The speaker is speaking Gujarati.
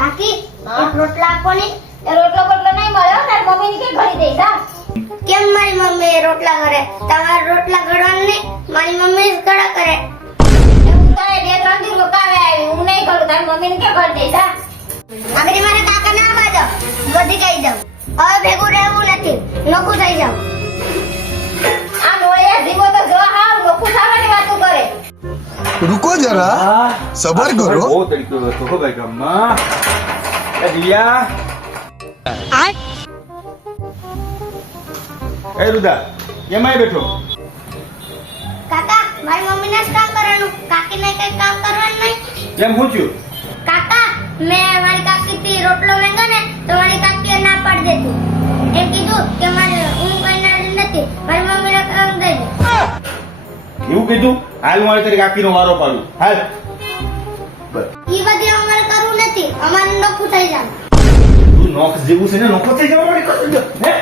કાકી એક રોટલા આપોની એ રોટલો બટલો નહીં મળ્યો તાર મમ્મી ની કે ઘડી દઈશ હા કેમ મારી મમ્મી રોટલા કરે તમાર રોટલા ઘડવાનું નહીં મારી મમ્મી જ ઘડા કરે એવું કરે બે ત્રણ દી રોકાવે આવી હું નહીં કરું તાર મમ્મી ને કે ઘડી દઈશ હા આગળ મારા કાકા ના આવવા બધી કહી જાવ હવે ભેગું રહેવું નથી નોખું થઈ જાવ આ નોળિયા જીવો તો જો હાવ નોખું થવાની વાતો કરે रुको जरा सबर करो બહુ તડકો હતો હો ભાઈ ગામમાં એ દિયા એ રુદા એમાંય બેઠો કાકા મારી મમ્મી ને જ કામ કરવાનું કાકી ને કઈ કામ કરવાનું નહીં કેમ પૂછ્યું કાકા મેં મારી કાકી થી રોટલો માંગ્યો ને તો મારી કાકીએ ના પાડી દીધું એમ કીધું કે મારે હું કઈ નાડી નથી મારી મમ્મી ને કામ દઈ દે એવું કીધું હાલ મારે તારી કાકીનો વારો પાડું હાલ બસ ઈ બધી અમારે કરવું નથી અમારે નોખું થઈ જાય તું નોખ જેવું છે ને નોખો થઈ જવા માટે હે